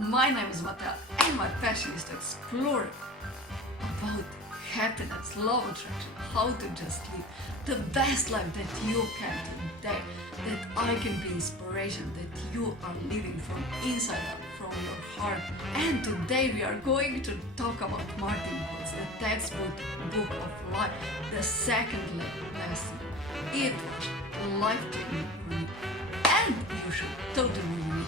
My name is Mateo and my passion is to explore about happiness, love attraction, how to just live the best life that you can today, that I can be inspiration, that you are living from inside out, from your heart. And today we are going to talk about Martin Kojc, the textbook of life, the second lesson. It was life-changing for me and you should totally read it.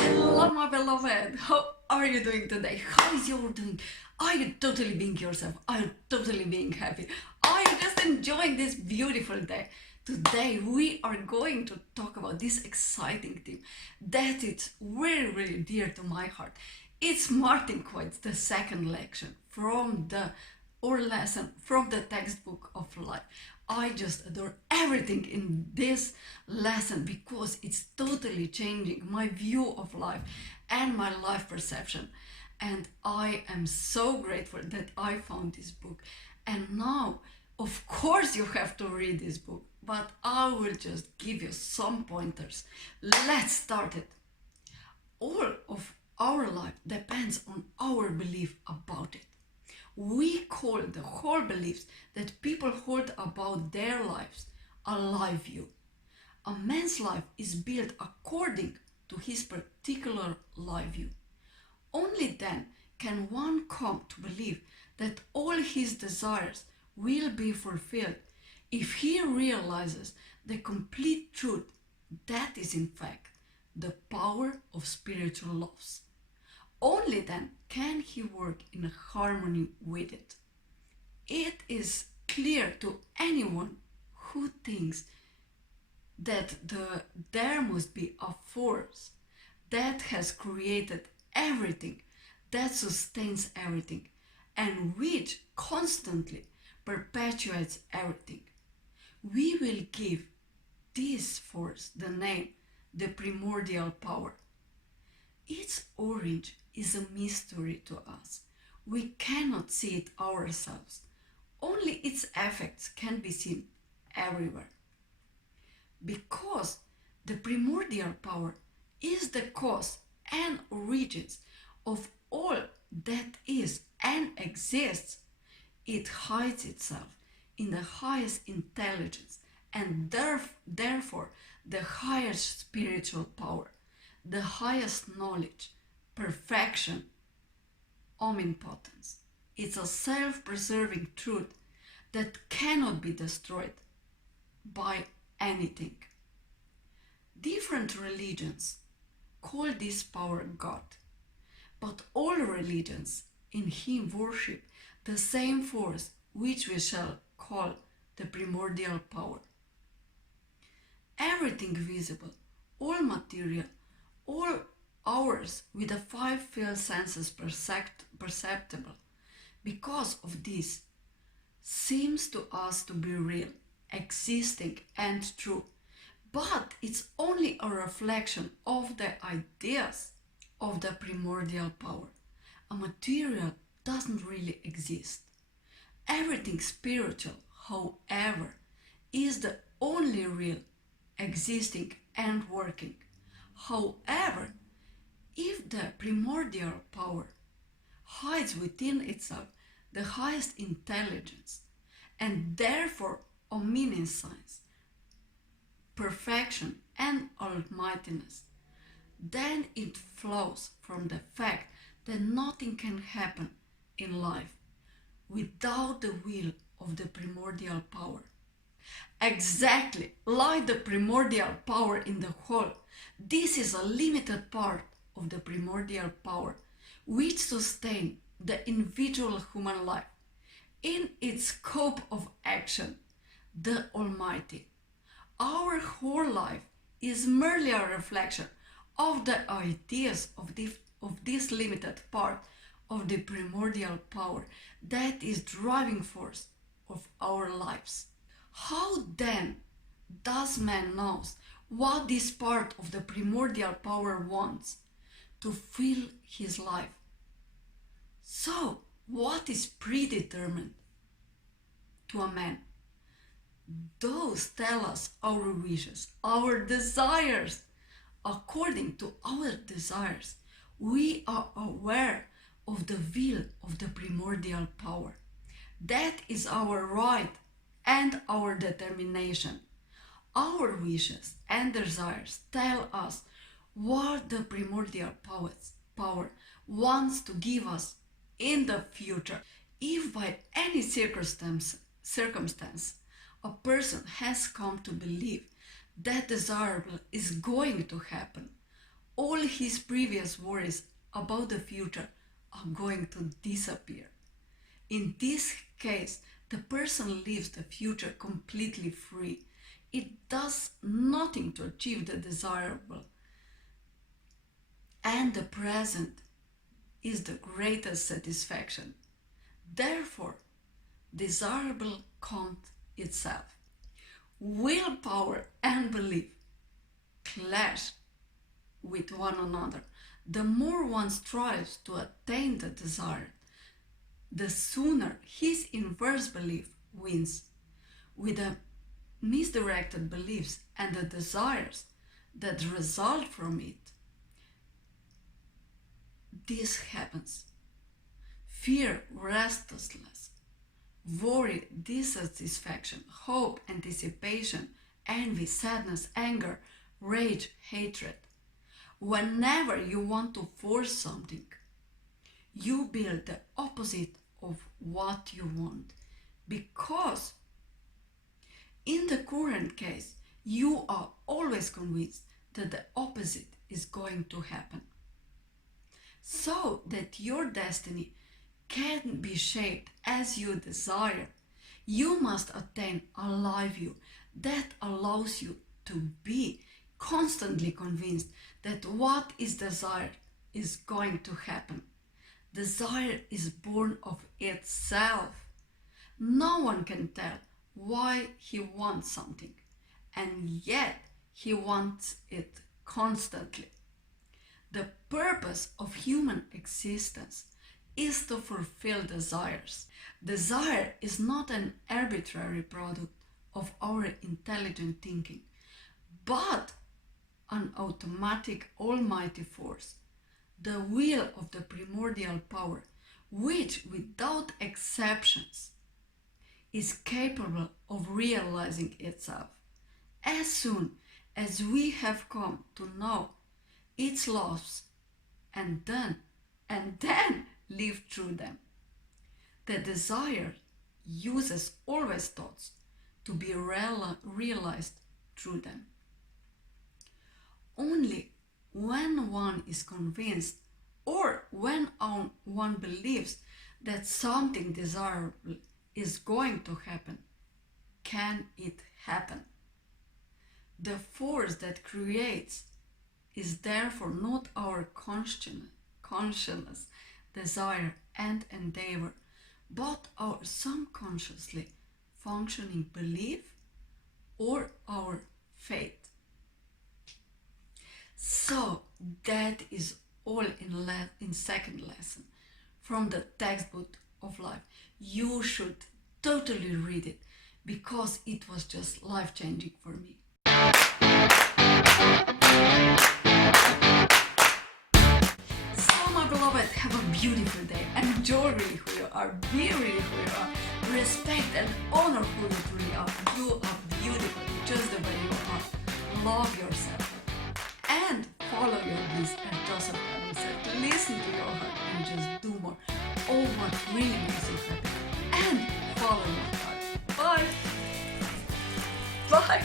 Hello, my beloved. How are you doing today? How is your doing? Are you totally being yourself? Are you totally being happy? Are you just enjoying this beautiful day? Today we are going to talk about this exciting theme that is really, really dear to my heart. It's Martin Kojc, the second lesson from the textbook of life. I just adore everything in this lesson because it's totally changing my view of life and my life perception. And I am so grateful that I found this book. And now, of course, you have to read this book, but I will just give you some pointers. Let's start it. All of our life depends on our belief about it. We call the whole beliefs that people hold about their lives a life view. A man's life is built according to his particular life view. Only then can one come to believe that all his desires will be fulfilled if he realizes the complete truth that is in fact the power of spiritual laws. Only then can he work in harmony with it. It is clear to anyone who thinks that there must be a force that has created everything, that sustains everything, and which constantly perpetuates everything. We will give this force the name, the primordial power. Its origin is a mystery to us. We cannot see it ourselves. Only its effects can be seen everywhere. Because the primordial power is the cause and origins of all that is and exists, it hides itself in the highest intelligence and therefore the highest spiritual power, the highest knowledge, perfection, omnipotence. It's a self-preserving truth that cannot be destroyed by anything. Different religions call this power God, but all religions in Him worship the same force which we shall call the primordial power. Everything visible, all material, all ours with the five feel senses perceptible, because of this, seems to us to be real, existing and true, but it's only a reflection of the ideas of the primordial power. A material doesn't really exist. Everything spiritual, however, is the only real, existing and working. However, if the primordial power hides within itself the highest intelligence and therefore omniscience, perfection and almightiness, then it flows from the fact that nothing can happen in life without the will of the primordial power. Exactly like the primordial power in the whole, this is a limited part of the primordial power which sustains the individual human life in its scope of action, the Almighty. Our whole life is merely a reflection of the ideas of this limited part of the primordial power that is driving force of our lives. How then does man know what this part of the primordial power wants to fill his life? So, what is predetermined to a man? Those tell us our wishes, our desires. According to our desires, we are aware of the will of the primordial power. That is our right and our determination. Our wishes and desires tell us what the primordial power wants to give us in the future. If by any circumstance a person has come to believe that desirable is going to happen, all his previous worries about the future are going to disappear. In this case, the person lives the future completely free. It does nothing to achieve the desirable, and the present is the greatest satisfaction. Therefore, desirable comes itself. Willpower and belief clash with one another. The more one strives to attain the desired, the sooner his inverse belief wins. With the misdirected beliefs and the desires that result from it, this happens. Fear, restlessness, worry, dissatisfaction, hope, anticipation, envy, sadness, anger, rage, hatred. Whenever you want to force something, you build the opposite of what you want, because in the current case, you are always convinced that the opposite is going to happen. So that your destiny can be shaped as you desire, you must attain a life view that allows you to be constantly convinced that what is desired is going to happen. Desire is born of itself. No one can tell why he wants something, and yet he wants it constantly. The purpose of human existence is to fulfill desires. Desire is not an arbitrary product of our intelligent thinking, but an automatic almighty force, the will of the primordial power, which without exceptions is capable of realizing itself as soon as we have come to know its laws and then live through them. The desire uses always thoughts to be realized through them. Only when one is convinced, or when one believes that something desirable is going to happen, can it happen. The force that creates is therefore not our conscious desire and endeavor, but our subconsciously functioning belief or our faith. So that is all in second lesson from the textbook of life. You should totally read it because it was just life-changing for me. So my beloved, have a beautiful day. Enjoy really who you are. Be really who you are. Respect and honor who you truly are. You are beautiful just the way you are. Love yourself. And follow your bliss and Joseph Campbell said, listen to your heart and just do more. All what really makes you happy. And follow your heart. Bye. Bye.